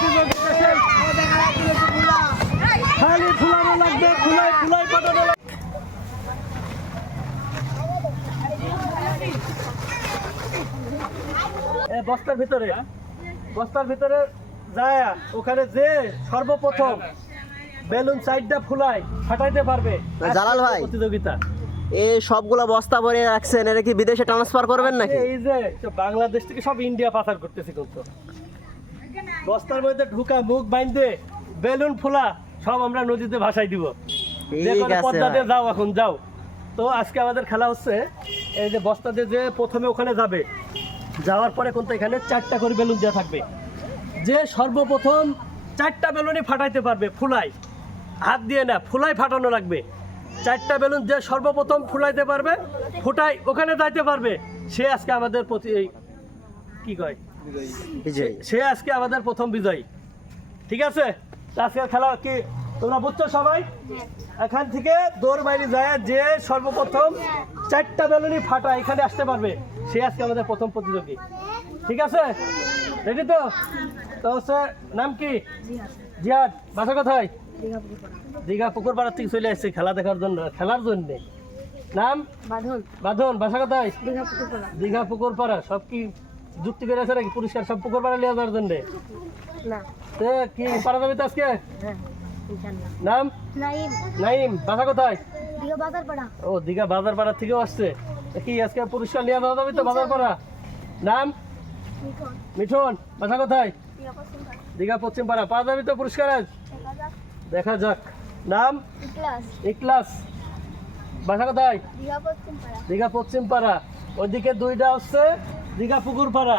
প্রতিযোগিতা শেষ। খালি ফুলানো লাগবে, ফুলাই ফাটানো লাগবে। বস্তার ভিতরে যায় ওখানে যে সর্বপ্রথম বেলুন সাইডটা ফুলাই ফাটাইতে পারবে। জালাল ভাই, প্রতিযোগিতা এই সবগুলা বস্তা ভরে রাখছেন, এটা কি বিদেশে ট্রান্সফার করবেন নাকি? এই যে বাংলাদেশ থেকে সব ইন্ডিয়া পাচার করতেছি, কিন্তু বস্তার মধ্যে ঢুকা মুখ বাইন্ধে বেলুন ফুলা সব আমরা নদীতে ভাসাই দিব। পদ্মাতে যাও, এখন যাও। তো আজকে আমাদের খেলা হচ্ছে এই যে বস্তাতে যে প্রথমে ওখানে যাবে, যাওয়ার পরে কিন্তু এখানে 4টা করে বেলুন দেওয়া থাকবে। যে সর্বপ্রথম 4টা বেলুনই ফাটাইতে পারবে, ফুলাই, হাত দিয়ে না, ফুলাই ফাটানো লাগবে। 4টা বেলুন যে সর্বপ্রথম ফুলাইতে পারবে, ফুটাই ওখানে যাইতে পারবে, সে আজকে আমাদের কি কয় বিজয়ী, সে আজকে আমাদের প্রথম বিজয়ী। ঠিক আছে, আজকের খেলা কি তোমরা বুঝছো সবাই? এখান থেকে দৌড় বাইরে যায় যে সর্বপ্রথম 4টা বেলুনই ফাটা এখানে আসতে পারবে, সে আজকে আমাদের প্রথম প্রতিযোগী। ঠিক আছে, রেডি তো? তো হচ্ছে নাম কি? জিহাদ। বাসা কোথায়? দীঘা পুকুরপাড়া থেকে চলে আসছে খেলা দেখার জন্য, খেলার জন্য। নাম? বাঁধন। বাসা কোথায়? দীঘা পুকুরপাড়া। সব কি যুক্তি করে আছে নাকি পুরস্কার সব পুকুরপাড়া নিয়ে যাওয়ার জন্য? কি পারা যাবে তো আজকে? নাম? নাইম। বাসা কোথায়? ও, দীঘা বাজারপাড়া থেকেও আসছে। কি আজকে পুরস্কার নিয়ে যাওয়া যাবে তো বাজারপাড়া? নাম? মিঠুন। বাসা কোথায়? দীঘা পশ্চিম পাড়া। পাওয়া যাবে তো পুরস্কার আজ? দেখা যাক। নাম? ইকলাস। বাসা কোথায়? দীঘা পশ্চিম পাড়া। ওইদিকে 2টা হচ্ছে দীঘা পুকুর পাড়া,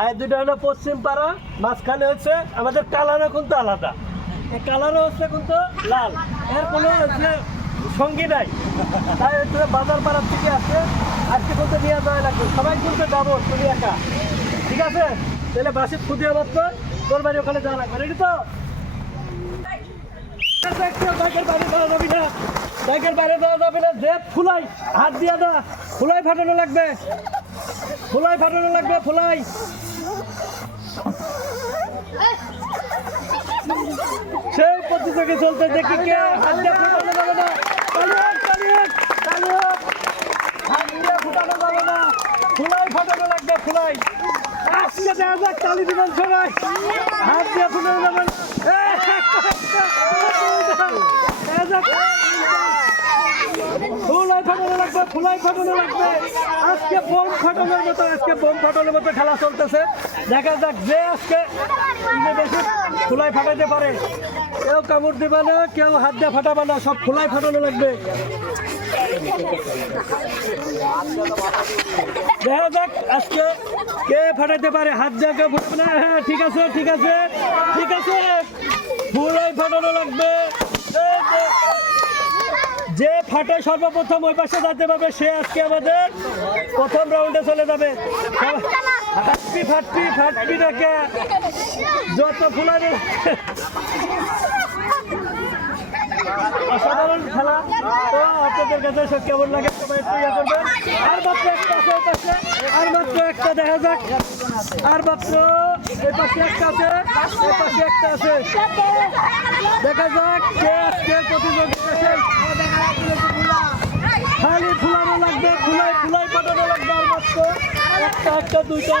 আর 2টা হলো পশ্চিম পাড়া। মাঝখানে হচ্ছে আমাদের কালারও কিন্তু আলাদা, এই কালারও হচ্ছে কিন্তু লাল, এর কোনো সঙ্গী নাই। তাই হচ্ছে বাজার পাড়ার থেকে আসছে, আজকে কিন্তু নিয়ে যাওয়া লাগবে। সবাই কিন্তু যাবো, তুমি একা। ঠিক আছে, তাহলে বাসে খুঁজে আবার তো তোর বাড়ি ওখানে যাওয়া লাগবে। রেডি তো? বাইকের বাইরে যাওয়া যাবে না। যে ফুলাই হাত দিয়ে না, ফুলাই ফাটানো লাগবে, ফুলাই। সেই প্রতিযোগী চলতে দেখি কে হাত দিয়ে ফুটানো যাবে না, হাত দিয়ে ফুটানো যাবে না, ফুলাই ফাটানো লাগবে, ফুলাই। আজকে দেখা যাক তালি দিবেন সবাই, হাত দিয়ে ফুটানো যাবে না। ফুলাই ফাটানো লাগবে। আজকে বোম ফাটানোর মতো খেলা চলতেছে। দেখা যাক যে আজকে বেশি ফুলাই ফাটাইতে পারে। কেউ কামড় দেবে না, কেউ হাত দিয়ে ফাটাবে না, সব ফুলাই ফাটানো লাগবে। দেখা যাক আজকে কে ফাটাইতে পারে, হাত দিয়ে কেউ ফাটাবে না। হ্যাঁ, ঠিক আছে, ফুলাই ফাটানো লাগবে। যে ফাটায় সর্বপ্রথম ওই পাশে যেতে পারবে, সে আজকে আমাদের প্রথম রাউন্ডে চলে যাবে। ফাটবি দেখে যত ফুলানো। অসাধারণ খেলা। তো আপনাদের কাছে সব কেমন লাগে সবাই একটু ইয়ে করবেন। আর মাত্র একটা আছে, আর মাত্র একটা। দেখা যাক, আর মাত্র এই পাশে একটা আছে, দেখা যাক কে আজকে প্রতিযোগিতা শেষ। খালি ফুলানো লাগবে, ফুলাই ফাটানো লাগবে। আর মাত্র একটা 2টা।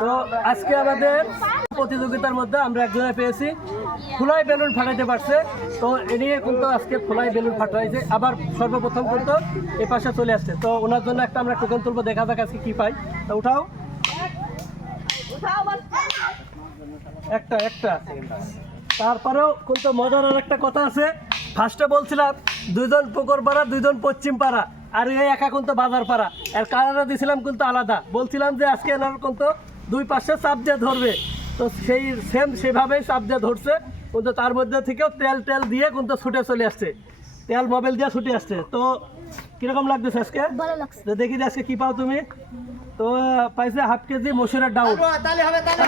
তো আজকে আমাদের প্রতিযোগিতার মধ্যে আমরা একজনে পেয়েছি ফুলাই বেলুন ফাটাইতে পারছে। তো এ নিয়ে কিন্তু আজকে ফুলাই বেলুন ফাটাইছে, আবার সর্বপ্রথম কিন্তু এ পাশে চলে আসছে। তো ওনার জন্য একটা আমরা টোকেন তুলবো, দেখা যাক আজকে কি পাই। তো উঠাও একটা। তারপরেও কিন্তু মজার আর একটা কথা আছে। ফার্স্টে বলছিলাম 2জন পুকুর পাড়া, 2জন পশ্চিম পাড়া, আর এই একা কিন্তু বাজার পাড়া। আর কালারটা দিয়েছিলাম কিন্তু আলাদা। বলছিলাম যে আজকে এনার কিন্তু 2 পাশে চাপ দিয়ে ধরবে, তো সেই সেভাবেই চাপ দিয়ে ধরছে। কিন্তু তার মধ্যে থেকেও তেল দিয়ে কিন্তু ছুটে চলে আসছে, তেল মোবাইল দিয়ে ছুটে আসছে। তো কিরকম লাগতেছে আজকে? ভালো লাগছে। দেখি আজকে কি পাও তুমি। তো পাইছে হাফ কেজি মসুরের ডাউল। তাহলে হবে তাহলে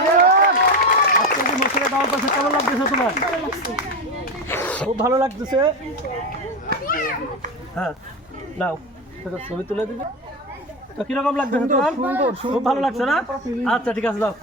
হাফ কেজি মসুরের ডাউল পাইছে, কেমন লাগতেছে তোমার? খুব ভালো লাগতেছে। হ্যাঁ নাও এটা ছবি তুলে দিবে। তো কিরকম লাগতেছে তোমার? খুব ভালো লাগছে না? আচ্ছা ঠিক আছে, দাও।